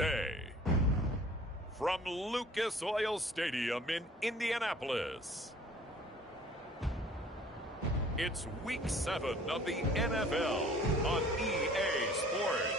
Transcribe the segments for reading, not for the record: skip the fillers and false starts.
Day. From Lucas Oil Stadium in Indianapolis, it's Week 7 of the NFL on EA Sports.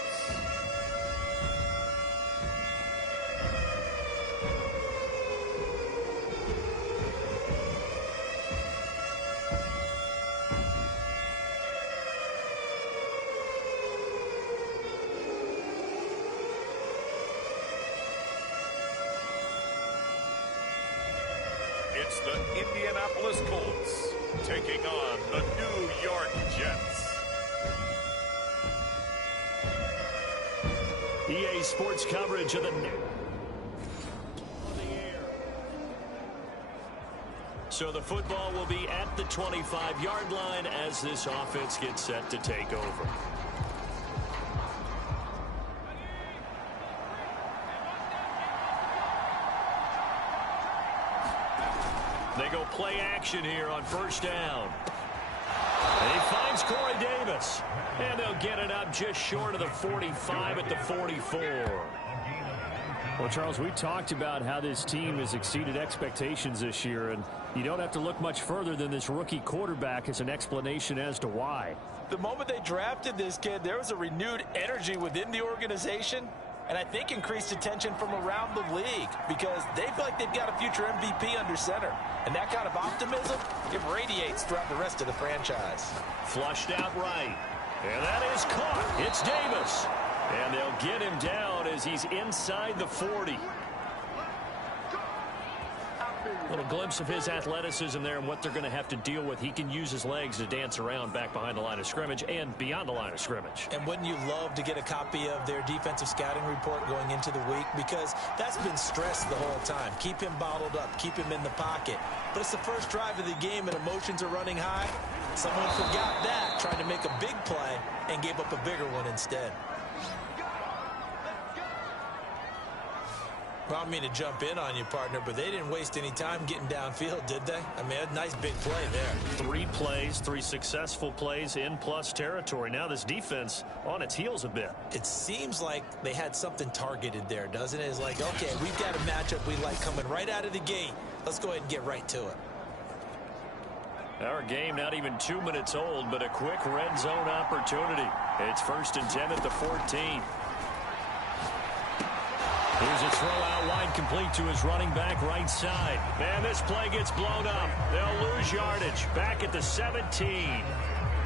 It's the Indianapolis Colts taking on the New York Jets. EA Sports coverage of the So the football will be at the 25-yard line as this offense gets set to take over. They go play action here on first down. And he finds Corey Davis. And they'll get it up just short of the 45 at the 44. Well, Charles, we talked about how this team has exceeded expectations this year, and you don't have to look much further than this rookie quarterback as an explanation as to why. The moment they drafted this kid, there was a renewed energy within the organization, and I think increased attention from around the league because they feel like they've got a future MVP under center. And that kind of optimism, it radiates throughout the rest of the franchise. Flushed out right. And that is caught. It's Davis. And they'll get him down as he's inside the 40. Little glimpse of his athleticism there and what they're going to have to deal with. He can use his legs to dance around back behind the line of scrimmage and beyond the line of scrimmage. And wouldn't you love to get a copy of their defensive scouting report going into the week? Because that's been stressed the whole time. Keep him bottled up. Keep him in the pocket. But it's the first drive of the game and emotions are running high. Someone forgot that, trying to make a big play and gave up a bigger one instead. Well, I don't mean to jump in on you, partner, but they didn't waste any time getting downfield, did they? I mean, a nice big play there. 3 plays, 3 successful plays in plus territory. Now this defense on its heels a bit. It seems like they had something targeted there, doesn't it? It's like, okay, we've got a matchup we like coming right out of the gate. Let's go ahead and get right to it. Our game not even 2 minutes old, but a quick red zone opportunity. It's 1st and 10 at the 14. Here's a throw out wide, complete to his running back right side. Man, this play gets blown up. They'll lose yardage back at the 17.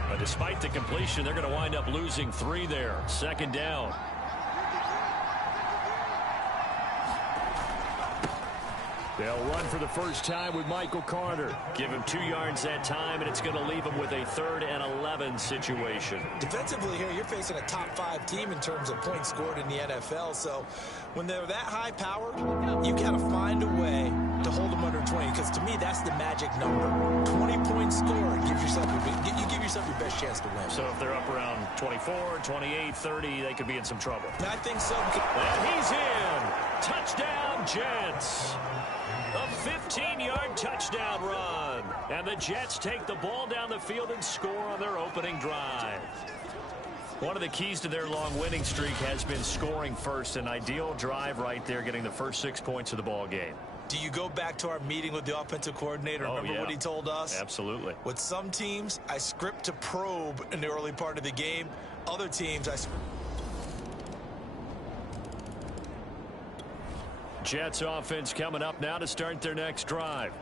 But despite the completion, they're going to wind up losing 3 there. 2nd down. They'll run for the first time with Michael Carter. Give him 2 yards that time, and it's going to leave him with a 3rd and 11 situation. Defensively here, you're facing a top 5 team in terms of points scored in the NFL. So when they're that high-powered, you got to find a way to hold them under 20. Because to me, that's the magic number. 20 points scored gives yourself you give yourself your best chance to win. So if they're up around 24, 28, 30, they could be in some trouble. I think so. And he's in. Touchdown, Jets. A 15-yard touchdown run. And the Jets take the ball down the field and score on their opening drive. One of the keys to their long winning streak has been scoring first. An ideal drive right there, getting the first 6 points of the ball game. Do you go back to our meeting with the offensive coordinator? Remember what he told us? Absolutely. With some teams, I script to probe in the early part of the game. Other teams, Jets offense coming up now to start their next drive.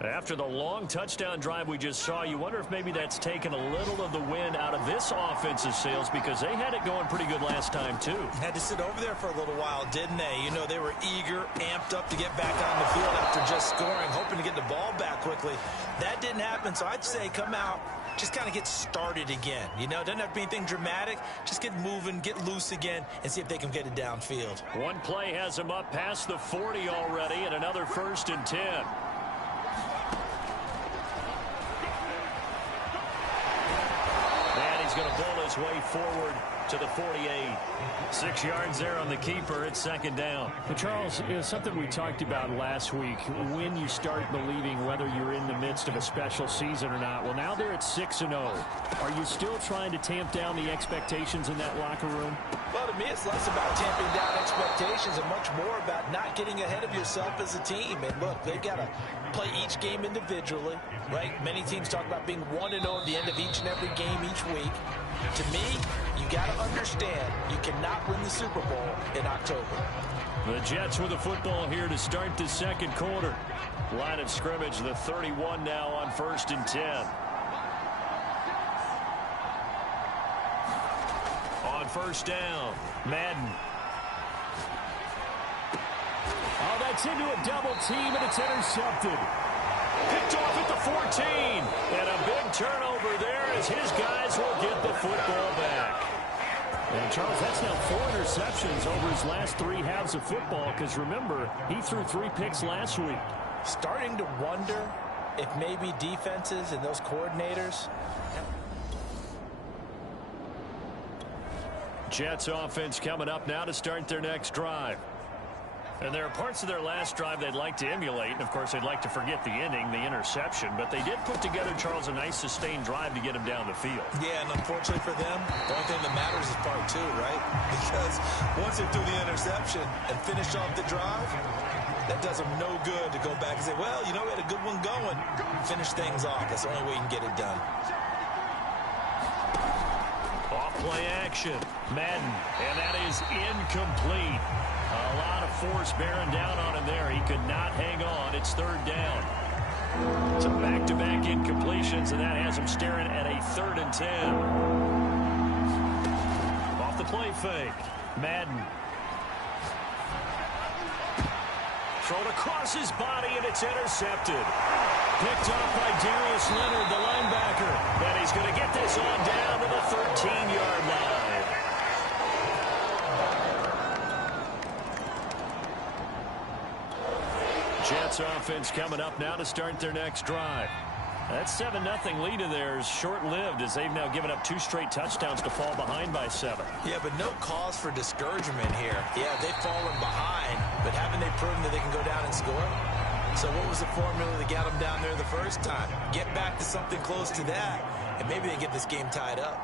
After the long touchdown drive we just saw, you wonder if maybe that's taken a little of the wind out of this offense's sails because they had it going pretty good last time, too. Had to sit over there for a little while, didn't they? You know, they were eager, amped up to get back on the field after just scoring, hoping to get the ball back quickly. That didn't happen, so I'd say come out, just kind of get started again. You know, doesn't have to be anything dramatic. Just get moving, get loose again, and see if they can get it downfield. One play has them up past the 40 already, and another 1st and 10. And he's going to bowl his way forward to the 48. 6 yards there on the keeper. It's second down. And Charles, something we talked about last week, when you start believing whether you're in the midst of a special season or not. Well, now they're at 6-0. Are you still trying to tamp down the expectations in that locker room? Well, to me, it's less about tamping down expectations and much more about not getting ahead of yourself as a team. And look, they've got to play each game individually, right? Many teams talk about being 1-0 at the end of each and every game each week. To me, you got to understand you cannot win the Super Bowl in October. The Jets with the football here to start the second quarter. Line of scrimmage, the 31 now on 1st and 10. On first down, Madden. Oh, that's into a double team, and it's intercepted. Picked off at the 14. And a big turnover there as his guys will get the football back. And, Charles, that's now 4 interceptions over his last 3 halves of football because, remember, he threw 3 picks last week. Starting to wonder if maybe defenses and those coordinators. Jets offense coming up now to start their next drive. And there are parts of their last drive they'd like to emulate. And, of course, they'd like to forget the inning, the interception. But they did put together, Charles, a nice sustained drive to get him down the field. Yeah, and unfortunately for them, the only thing that matters is part 2, right? Because once they threw the interception and finished off the drive, that does them no good to go back and say, well, you know, we had a good one going. Finish things off. That's the only way you can get it done. Off-play action. Madden. And that is incomplete. A lot of force bearing down on him there. He could not hang on. It's 3rd down. So back-to-back incompletions, and that has him staring at a 3rd and 10. Off the play fake. Madden. Thrown across his body, and it's intercepted. Picked off by Darius Leonard, the linebacker. And he's going to get this on down to the 13-yard line. Jets offense coming up now to start their next drive. That 7-0 lead of theirs short-lived as they've now given up 2 straight touchdowns to fall behind by 7. Yeah, but no cause for discouragement here. Yeah, they've fallen behind, but haven't they proven that they can go down and score? So what was the formula that got them down there the first time? Get back to something close to that, and maybe they get this game tied up.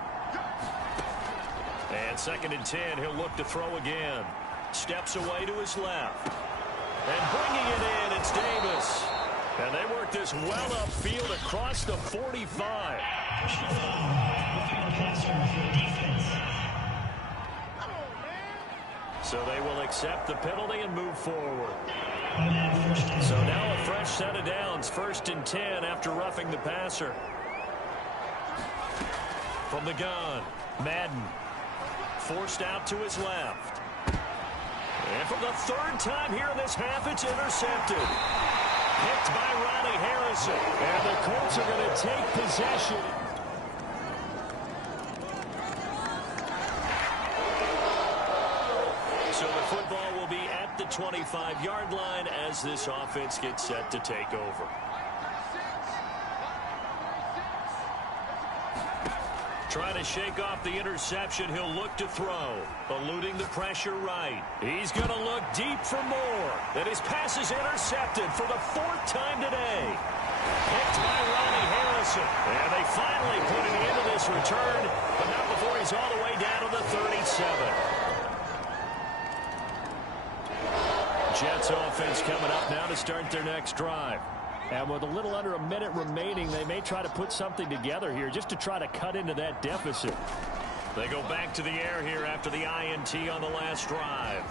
And 2nd and 10, he'll look to throw again. Steps away to his left. And bringing it in, it's Davis. And they work this well upfield across the 45. So they will accept the penalty and move forward. So now a fresh set of downs, 1st and 10 after roughing the passer. From the gun, Madden. Forced out to his left. And for the 3rd time here in this half, it's intercepted. Picked by Ronnie Harrison. And the Colts are going to take possession. So the football will be at the 25-yard line as this offense gets set to take over. Trying to shake off the interception. He'll look to throw. Eluding the pressure right. He's going to look deep for more. And his pass is intercepted for the 4th time today. Picked by Ronnie Harrison. And they finally put it into this return, but not before he's all the way down to the 37. Jets offense coming up now to start their next drive. And with a little under a minute remaining, they may try to put something together here just to try to cut into that deficit. They go back to the air here after the INT on the last drive.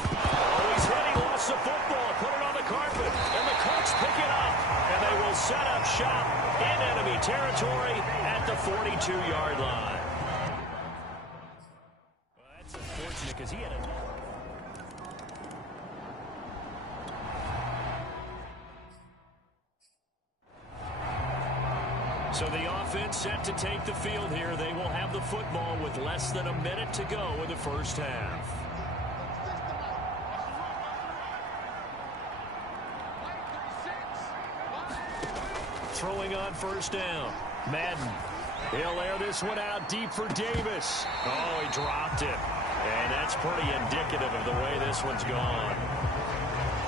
Oh, he's hit. He lost the football. Put it on the carpet. And the Colts pick it up. And they will set up shop in enemy territory at the 42-yard line. Well, that's unfortunate because he had a... So the offense set to take the field here. They will have the football with less than a minute to go in the first half. Throwing on first down. Madden. He'll air this one out deep for Davis. Oh, he dropped it. And that's pretty indicative of the way this one's gone.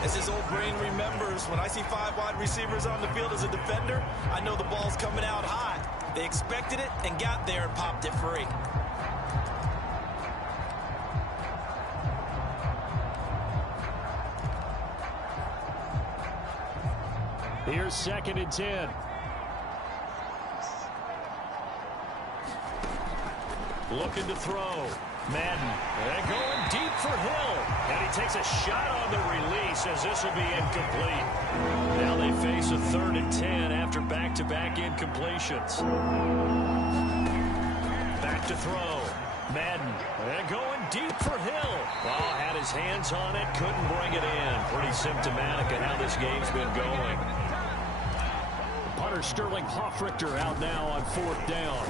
As his old brain remembers, when I see 5 wide receivers on the field as a defender, I know the ball's coming out high. They expected it and got there and popped it free. Here's 2nd and 10. Looking to throw. Madden. And going deep for Hill. And he takes a shot on the release as this will be incomplete. Now they face a 3rd and 10 after back-to-back incompletions. Back to throw. Madden. And going deep for Hill. Oh, had his hands on it. Couldn't bring it in. Pretty symptomatic of how this game's been going. Punter Sterling Hoffrichter out now on 4th down.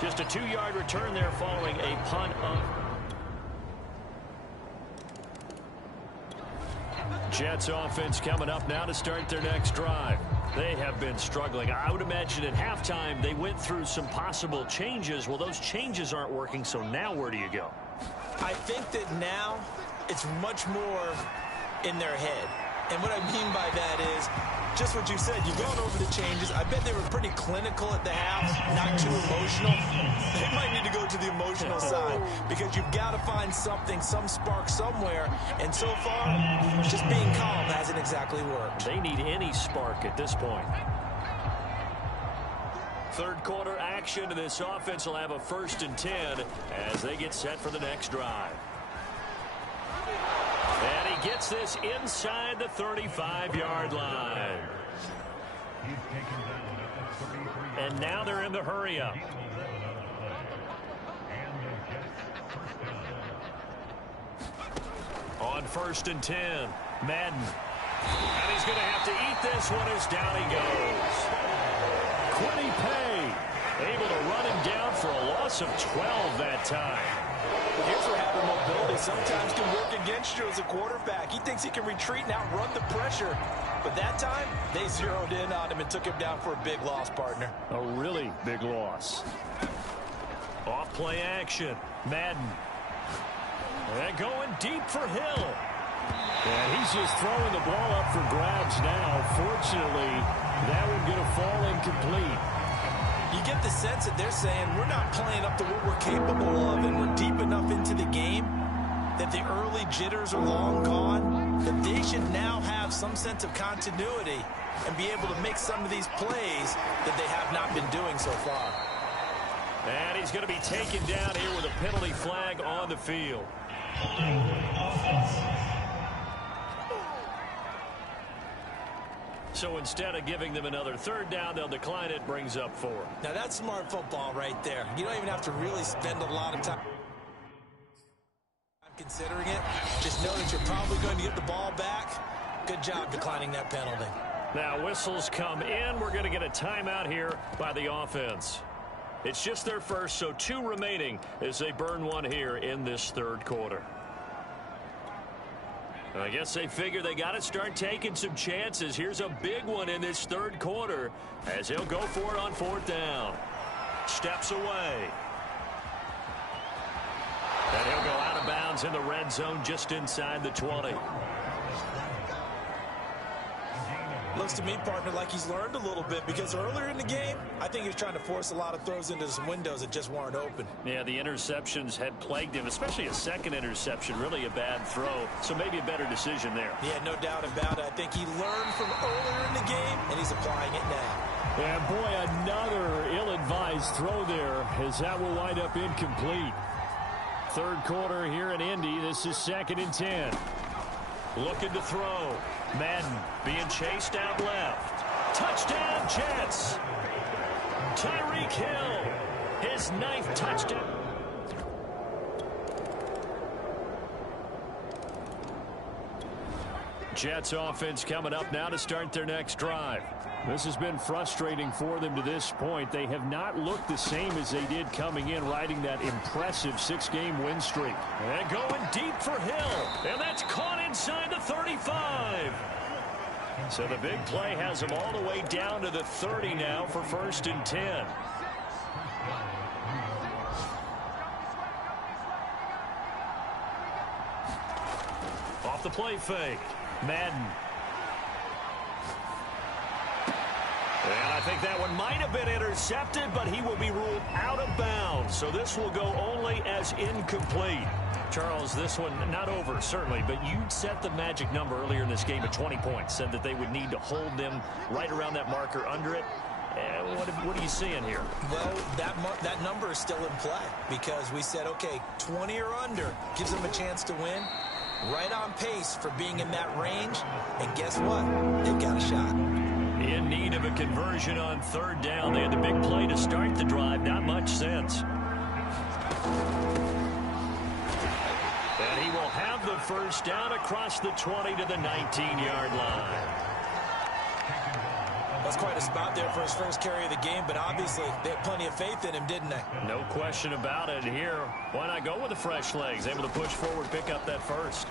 Just a 2-yard return there following a punt of. Jets offense coming up now to start their next drive. They have been struggling. I would imagine at halftime they went through some possible changes. Well, those changes aren't working, so now where do you go? I think that now it's much more in their head. And what I mean by that is just what you said. You've gone over the changes. I bet they were pretty clinical at the half, not too emotional. They might need to go to the emotional side because you've got to find something, some spark somewhere. And so far, just being calm hasn't exactly worked. They need any spark at this point. 3rd quarter action, and this offense will have a 1st and 10 as they get set for the next drive. And he gets this inside the 35-yard line. And now they're in the hurry-up. On 1st and 10, Madden. And he's going to have to eat this one as down he goes. Quiddy Pay able to run him down for a loss of 12 that time. Here's where having mobility sometimes can work against you as a quarterback. He thinks he can retreat and outrun the pressure. But that time, they zeroed in on him and took him down for a big loss, partner. A really big loss. Off play action. Madden. And going deep for Hill. And he's just throwing the ball up for grabs now. Fortunately, that one going to fall incomplete. You get the sense that they're saying we're not playing up to what we're capable of and we're deep enough into the game that the early jitters are long gone, that they should now have some sense of continuity and be able to make some of these plays that they have not been doing so far. And he's going to be taken down here with a penalty flag on the field. So instead of giving them another 3rd down, they'll decline it, brings up 4. Now that's smart football right there. You don't even have to really spend a lot of time considering it. Just know that you're probably going to get the ball back. Good job declining that penalty. Now whistles come in. We're going to get a timeout here by the offense. It's just their first, so 2 remaining as they burn one here in this 3rd quarter. I guess they figure they got to start taking some chances. Here's a big one in this 3rd quarter as he'll go for it on 4th down. Steps away. And he'll go out of bounds in the red zone just inside the 20. Looks to me, partner, like he's learned a little bit because earlier in the game, I think he was trying to force a lot of throws into some windows that just weren't open. Yeah, the interceptions had plagued him, especially a 2nd interception, really a bad throw. So maybe a better decision there. Yeah, no doubt about it. I think he learned from earlier in the game, and he's applying it now. And boy, another ill-advised throw there as that will wind up incomplete. 3rd quarter here in Indy. This is 2nd and 10. Looking to throw. Madden being chased out left. Touchdown, Jets. Tyreek Hill, his 9th touchdown. Jets offense coming up now to start their next drive. This has been frustrating for them to this point. They have not looked the same as they did coming in, riding that impressive 6-game win streak. And going deep for Hill. And that's caught inside the 35. So the big play has them all the way down to the 30 now for 1st and 10. Off the play fake. Madden. And I think that one might have been intercepted, but he will be ruled out of bounds. So this will go only as incomplete. Charles, this one not over, certainly, but you set the magic number earlier in this game at 20 points. Said that they would need to hold them right around that marker under it. What are you seeing here? Well, that number is still in play because we said, okay, 20 or under gives them a chance to win. Right on pace for being in that range. And guess what? They've got a shot. In need of a conversion on 3rd down. They had the big play to start the drive. Not much sense. And he will have the 1st down across the 20 to the 19-yard line. That's quite a spot there for his first carry of the game, but obviously they had plenty of faith in him, didn't they? No question about it. Here, why not go with the fresh legs? Able to push forward, pick up that 1st.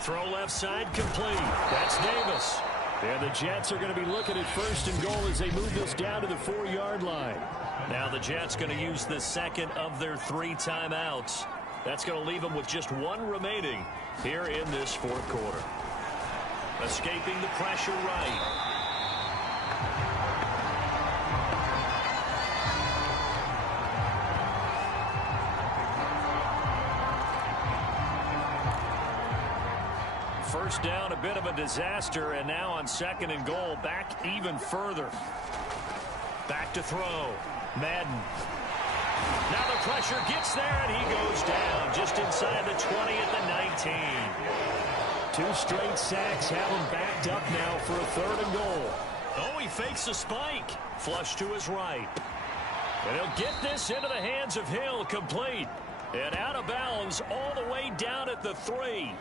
Throw left side complete. That's Davis. And the Jets are going to be looking at 1st and goal as they move this down to the 4-yard line. Now the Jets going to use the 2nd of their 3 timeouts. That's going to leave them with just 1 remaining here in this 4th quarter. Escaping the pressure right. First down, a bit of a disaster, and now on 2nd and goal, back even further. Back to throw. Madden. Now the pressure gets there, and he goes down just inside the 20 at the 19. 2 straight sacks have him backed up now for a 3rd and goal. Oh, he fakes a spike. Flush to his right. And he'll get this into the hands of Hill, complete. And out of bounds all the way down at the 3.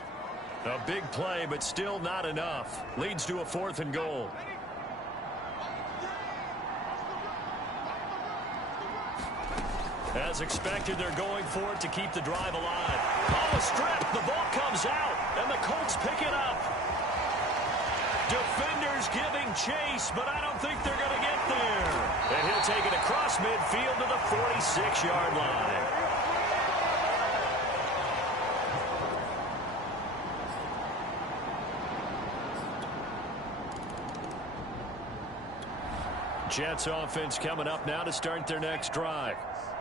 A big play, but still not enough. Leads to a 4th and goal. As expected, they're going for it to keep the drive alive. Oh, a strip. The ball comes out, and the Colts pick it up. Defenders giving chase, but I don't think they're going to get there. And he'll take it across midfield to the 46-yard line. Jets offense coming up now to start their next drive.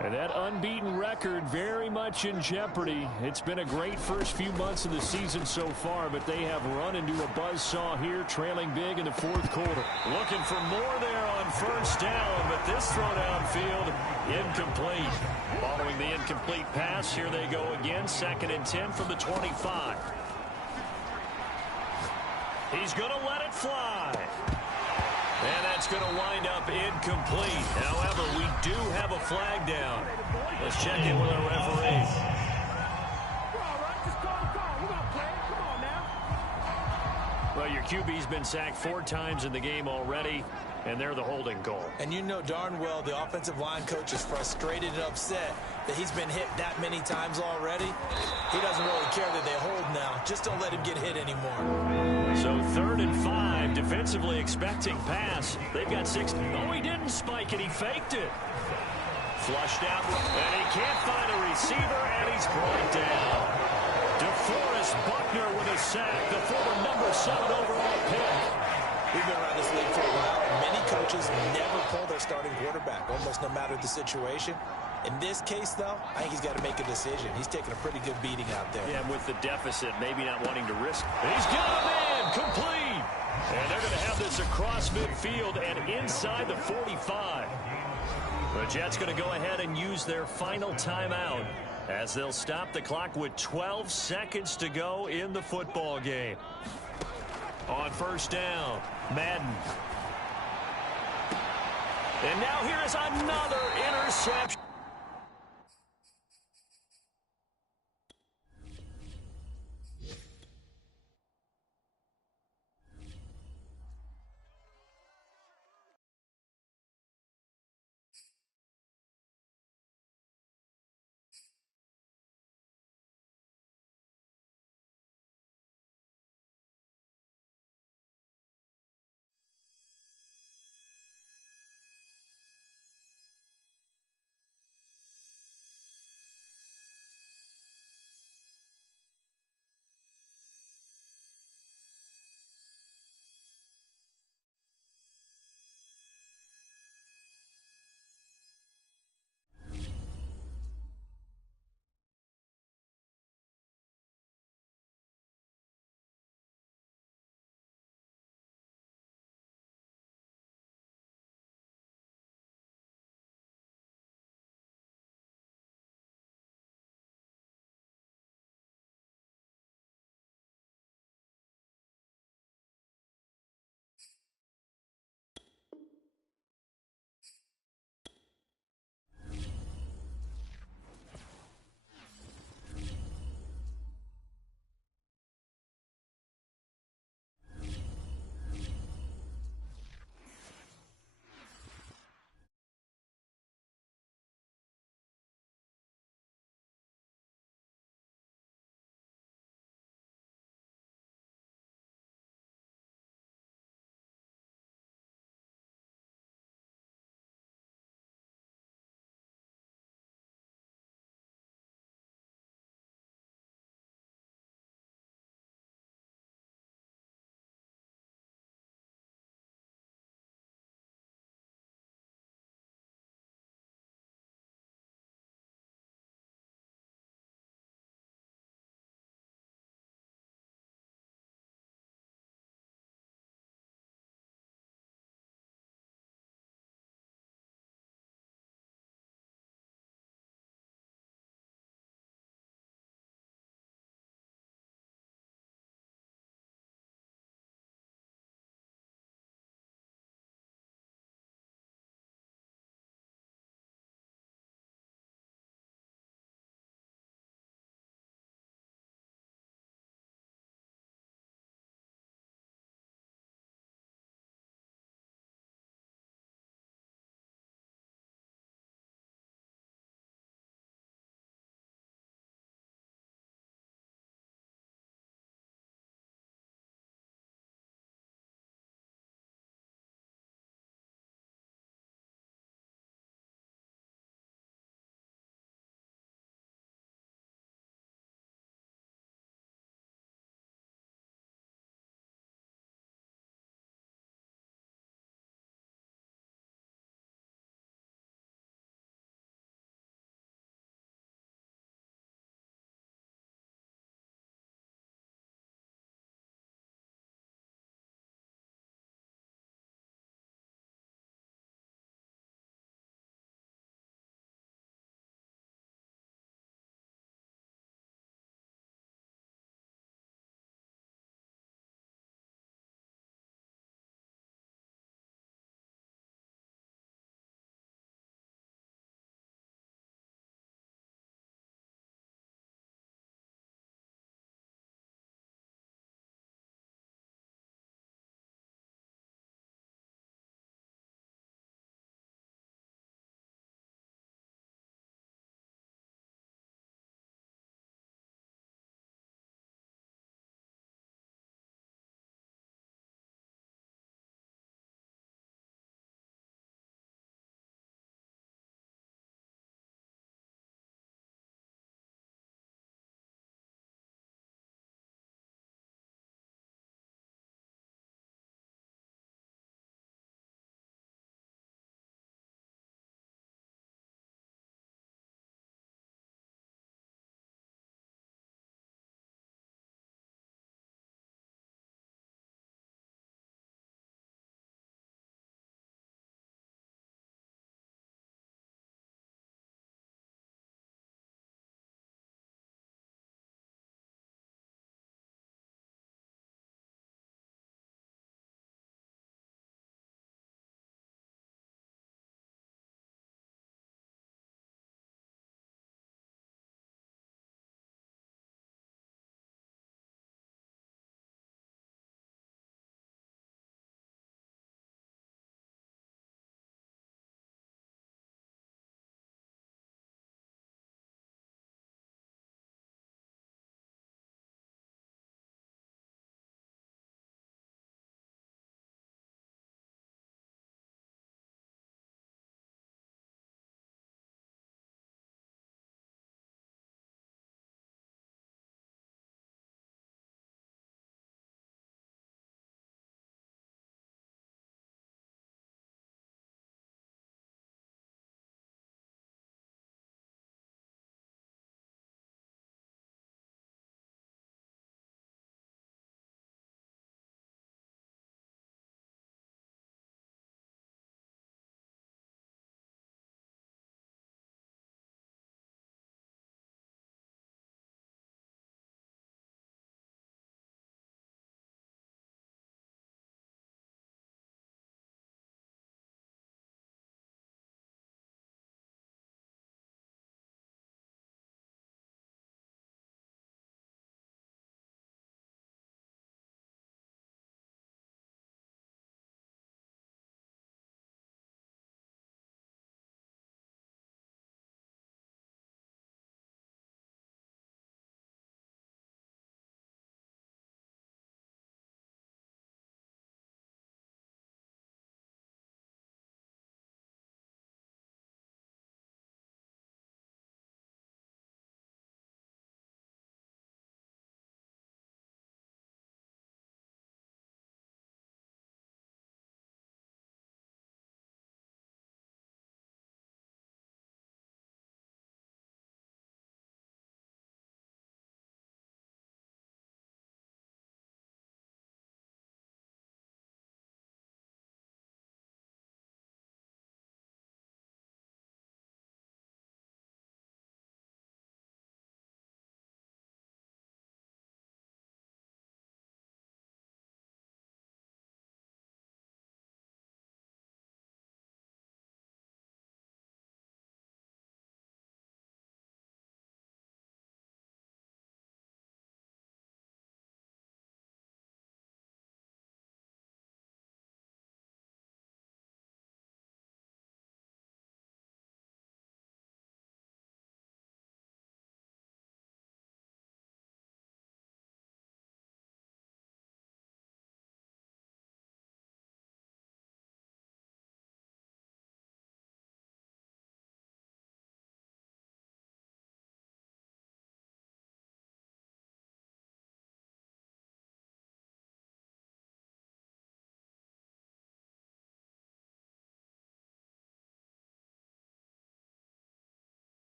And that unbeaten record very much in jeopardy. It's been a great first few months of the season so far, but they have run into a buzzsaw here, trailing big in the 4th quarter. Looking for more there on 1st down, but this throw downfield incomplete. Following the incomplete pass, here they go again, 2nd and 10 from the 25. He's going to let it fly. And that's going to wind up incomplete. However, we do have a flag down. Let's check in with our referee. Well, your QB's been sacked 4 times in the game already, and they're the holding goal. And you know darn well the offensive line coach is frustrated and upset that he's been hit that many times already. He doesn't really care that they hold now. Just don't let him get hit anymore. So 3rd and 5, defensively expecting pass. They've got 6. Oh, he didn't spike it. He faked it. Flushed out, and he can't find a receiver, and he's brought down. DeForest Buckner with a sack, the former number 7 overall pick. We've been around this league for a while. Many coaches never pull their starting quarterback, almost no matter the situation. In this case, though, I think he's got to make a decision. He's taking a pretty good beating out there. Yeah, with the deficit, maybe not wanting to risk. He's got him in, complete. And they're going to have this across midfield and inside the 45. The Jets going to go ahead and use their final timeout as they'll stop the clock with 12 seconds to go in the football game. On 1st down, Madden. And now here is another interception.